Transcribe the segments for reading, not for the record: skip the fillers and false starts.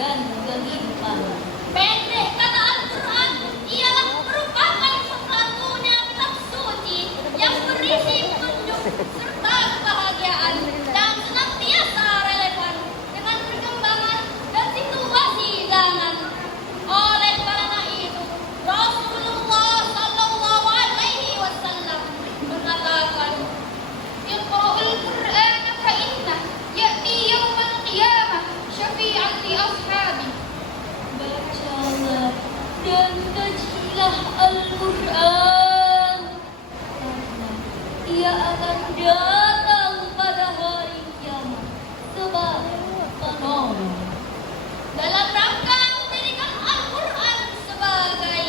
dan kehidupan. Pendek kata Al-Quran ialah merupakan satu-satunya kitab suci yang berisi petunjuk serta kebahagiaan dan senantiasa relevan dengan perkembangan dan situasi zaman. Oleh karena itu, Rasulullah Sallallahu Alaihi Wasallam mengatakan, "Iqra'ul Qur'an fa inna ya'ti yawmal qiyamah syafi'an li ashabi." Bacalah dan kajilah Al-Quran, karena ia akan datang pada hari kiamat sebagai penolong. Dalam rangka menjadikan Al-Quran sebagai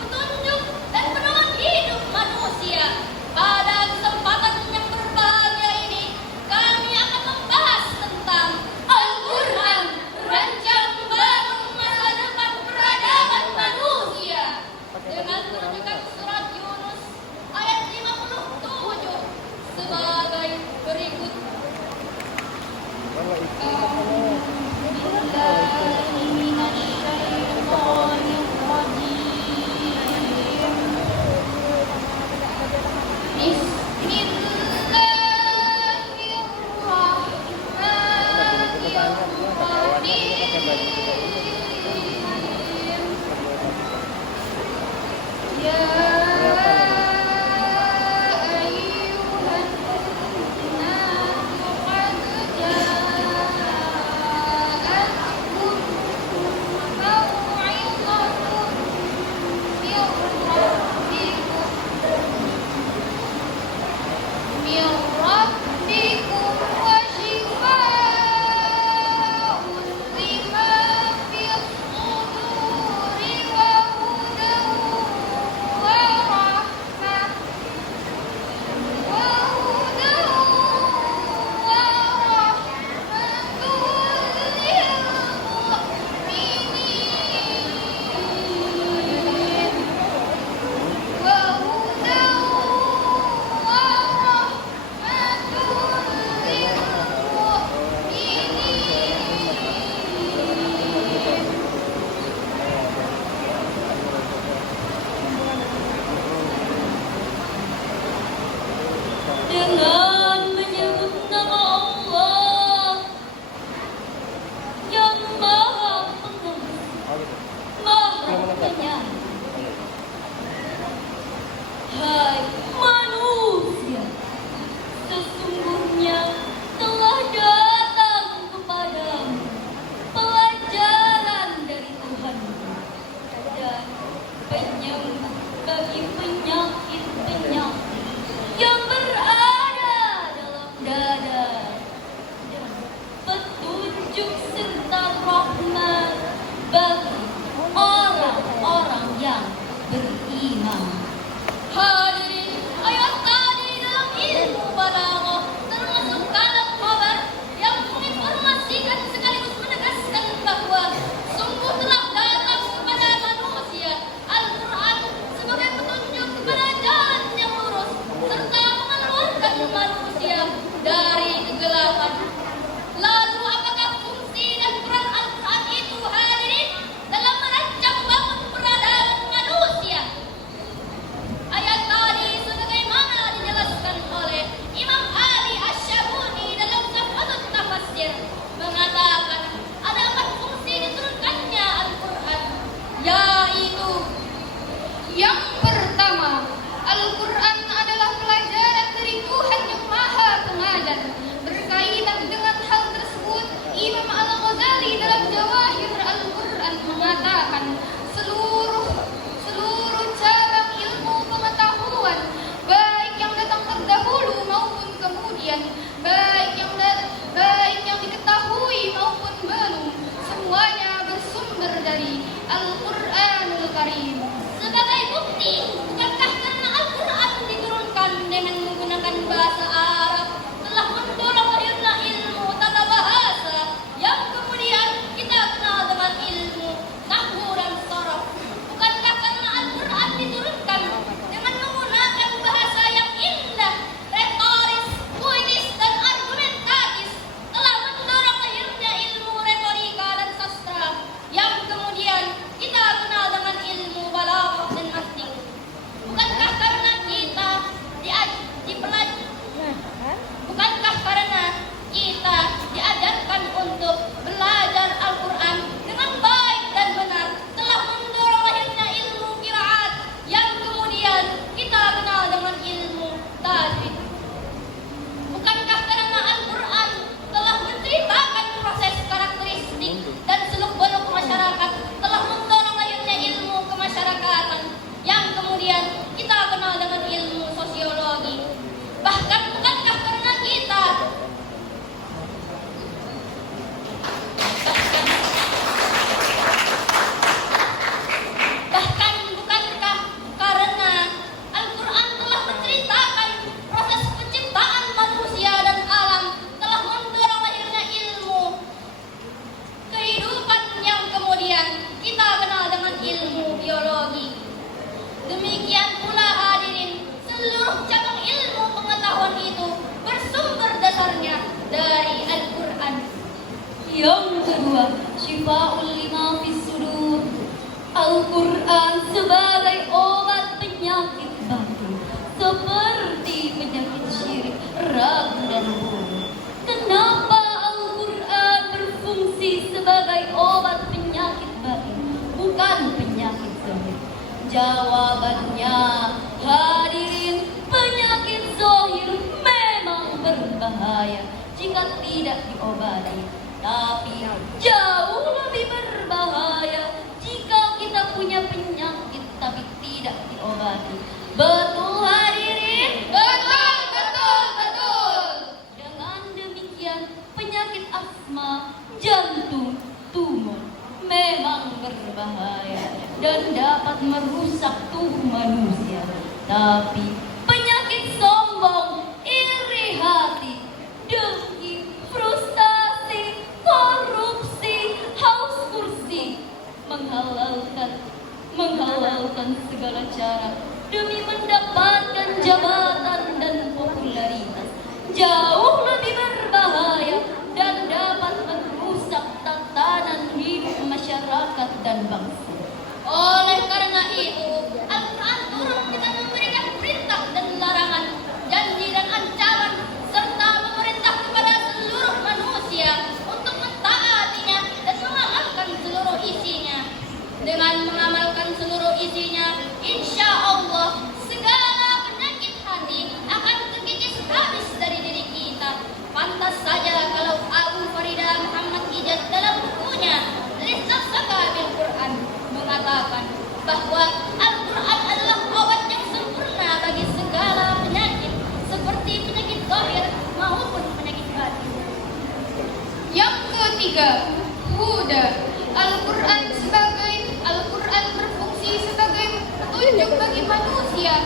petunjuk dan pedoman hidup manusia, pada kesempatan yang berbahagia ini kami akan membahas tentang Al-Quran, rancang membangun masa depan peradaban manusia, dengan merujukan surat Yunus ayat 57 sebagai berikut. Syifa'ul lima fis sudur. Al-Quran sebagai obat penyakit batin, seperti penyakit syirik, ragu dan bohong. Kenapa Al-Quran berfungsi sebagai obat penyakit batin, bukan penyakit zahir? Jawabannya, hadirin, penyakit zahir memang berbahaya jika tidak diobati. Tapi jauh lebih berbahaya jika kita punya penyakit tapi tidak diobati. Betul hadirin? Betul, betul, betul. Dengan demikian, penyakit asma, jantung, tumor memang berbahaya dan dapat merusak tubuh manusia. Tapi penyakit sombong, iri hati, dengki, frustasi, korupsi, haus kursi, menghalalkan segala cara demi mendapatkan jabatan dan popularitas, jauh lebih berbahaya dan dapat merusak tatanan hidup masyarakat dan bangsa. Oleh karena itu, Al-Quran turun dengan memberikan perintah dan larangan, janji dan ancaman, serta memerintah kepada seluruh manusia untuk mentaatinya dan mengamalkan seluruh isinya. Dengan mengamalkan seluruh isinya, insya Allah segala penyakit hati akan terkikis habis dari diri kita. Pantas saja kalau Abu Farida Muhammad Ijaz dalam bukunya Lisnafsaka bil Quran mengatakan bahwa Al-Quran adalah obat yang sempurna bagi segala penyakit, seperti penyakit zahir maupun penyakit batin. Yang ketiga, huda. Al-Quran berfungsi sebagai petunjuk bagi manusia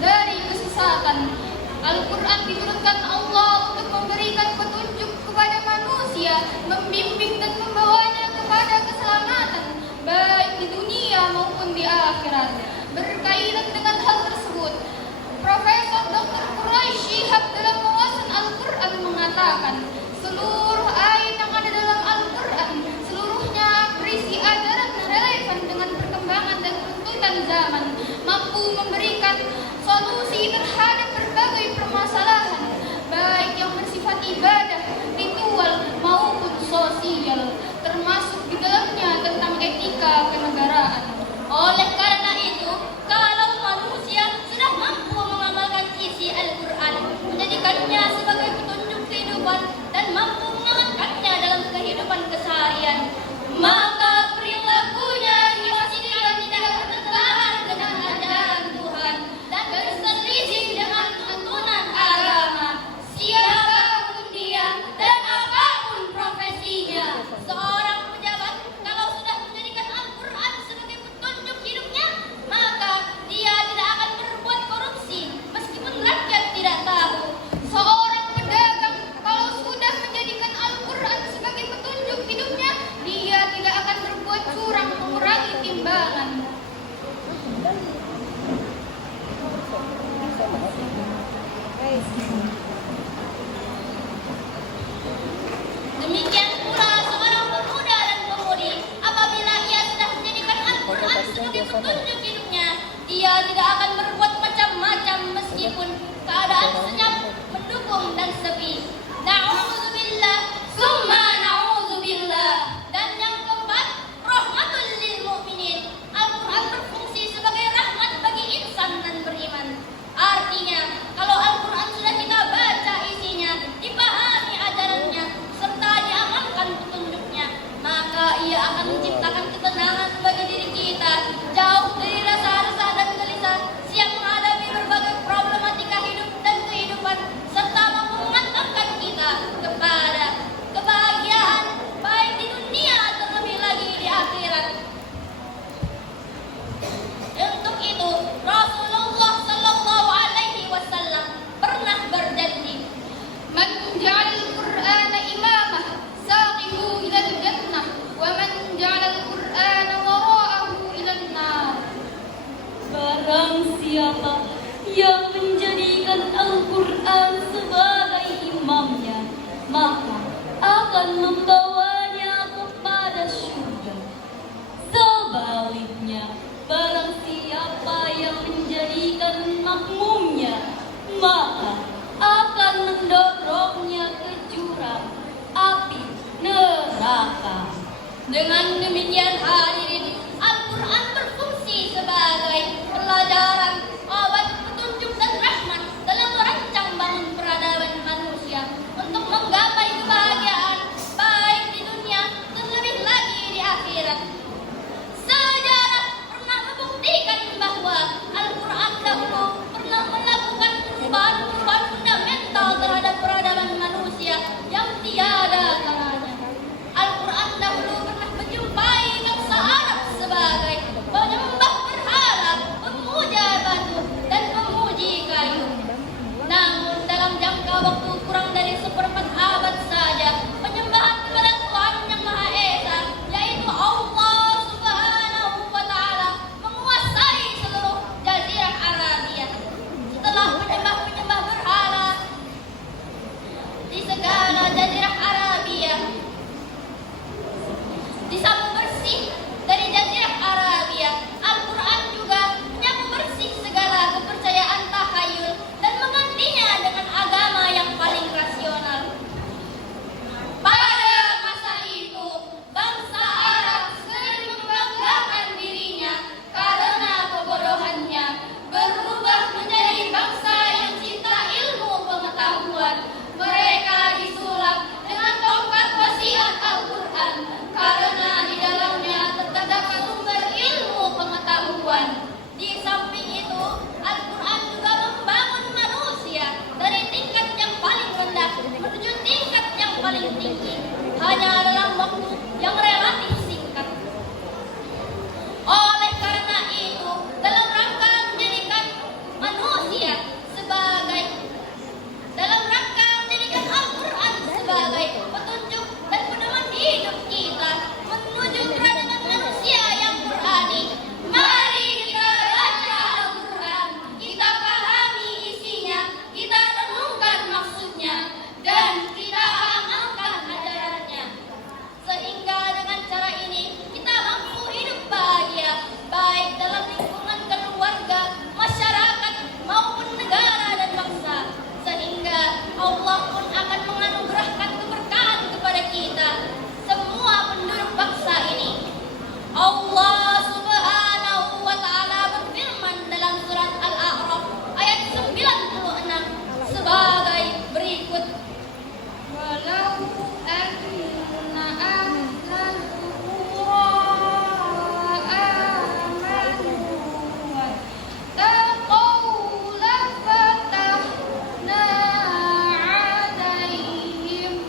dari kesesatan. Al-Quran diturunkan Allah untuk memberikan petunjuk kepada manusia, membimbing dan membawanya kepada keselamatan, baik di dunia maupun di akhirat. Berkaitan dengan hal tersebut, Profesor Dr. Quraisy Shihab dalam wawasan Al-Quran mengatakan, seluruh ayat yang ada dalam Al-Quran seluruhnya berisi ajaran relevan dengan perkembangan dan tuntutan zaman, mampu memberikan solusi terhadap berbagai permasalahan, baik yang bersifat ibadah, ritual maupun sosial, termasuk di dalamnya tentang etika kenegaraan. Oleh karena itu, kalau manusia sudah mampu mengamalkan isi Al-Quran, menjadikannya sebagai petunjuk kehidupan dan mampu mengamalkannya dalam kehidupan keseharian, maka perilakunya dipastikan tidak bertentangan dengan ajaran Tuhan dan berselisih dengan tuntunan agama. Dengan demikian hadirin, Al-Quran berfungsi sebagai pelajaran, obat, petunjuk dan rahmat dalam merancang bangun peradaban manusia untuk menggapai kebahagiaan baik di dunia dan lebih lagi di akhirat. Sejarah pernah membuktikan bahwa Al-Quran dahulu pernah melakukan perubahan-perubahan fundamental terhadap peradaban manusia yang tiada kalanya. Al-Quran dahulu pernah menjumpai bangsa Arab sebagai penyembah berhala, pemuja batu, dan pemuji kayu. Namun dalam jangka waktu kurang dari seperempat abad saja, penyembahan kepada Tuhan Yang Maha Esa, yaitu Allah Subhanahu wa Ta'ala, menguasai seluruh jazirah Arabia. Setelah penyembah-penyembah berhala di segala jazirah Arabia disapu bersih dari jazirah Arabia, Al-Quran juga menyapu bersih segala kepercayaan takhayul dan menggantinya dengan agama yang paling rasional. Pada masa itu, bangsa Arab sering membanggakan dirinya karena kebodohannya, berubah menjadi bangsa yang cinta ilmu pengetahuan. Mereka disulap dengan tongkat wasiat Al-Quran karena di dalamnya terdapat sumber ilmu pengetahuan. Di samping itu, Al-Quran juga membangun manusia dari tingkat yang paling rendah menuju tingkat yang paling tinggi hanya dalam waktu yang relatif singkat. Oleh karena itu, dalam rangka menjadikan manusia sebagai Al-Quran sebagai petunjuk dan pedoman hidup kita menuju peradaban manusia yang Qurani, mari kita baca Al-Quran, kita pahami isinya, kita renungkan maksudnya, dan kita amalkan ajarannya. Sehingga dengan cara ini kita mampu hidup bahagia baik dalam lingkungan keluarga, masyarakat maupun negara dan bangsa. Sehingga Allah pun akan menganugerahkan keberkahan kepada kita semua penduduk bangsa ini. Allah Subhanahu wa Ta'ala berfirman dalam surat Al-A'raf ayat 96 sebagai berikut: Walau anna ahlal qura amanu wattaqaw lafatahna alaihim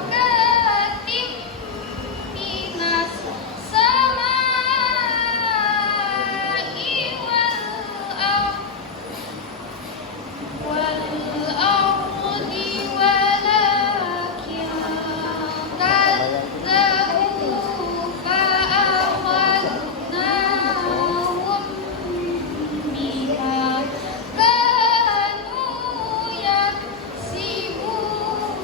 barakatim minas samai wal ardi walakin kadzabu fa'akhadnahum bima kanu yaksibun.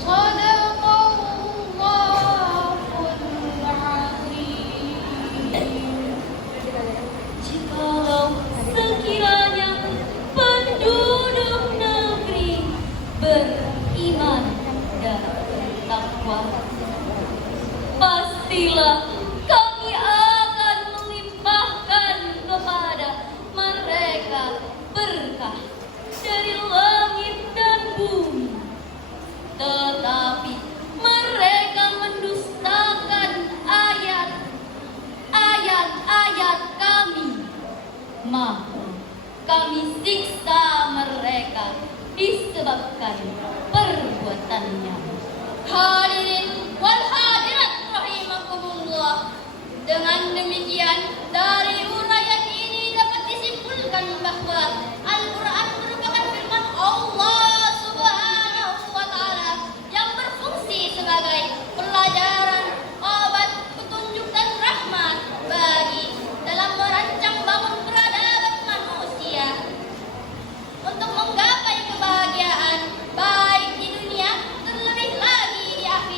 Shadaqallahul azim. Jikalau sekiranya penduduk negeri beriman dan bertakwa, pastilah kami akan melimpahkan kepada mereka berkah dari langit dan bumi. Tetapi mereka mendustakan ayat-ayat kami, maka kami siksa mereka disebabkan perbuatannya. Hadirin wal hadirat rahimakumullah. Dengan demikian, dari uraian ini dapat disimpulkan bahwa Al-Quran merupakan firman Allah Subhanahu wa Ta'ala yang berfungsi sebagai pelajaran, obat, petunjuk dan rahmat bagi dalam merancang bangun peradaban manusia untuk menggapai kebahagiaan baik di dunia dan lebih lagi di akhirat.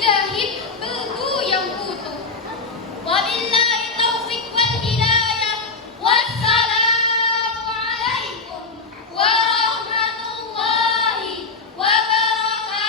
jahit begu yang utuh. Wabillahi taufiq wal hidayah. Wassalamu alaikum warahmatullahi wabarakatuh.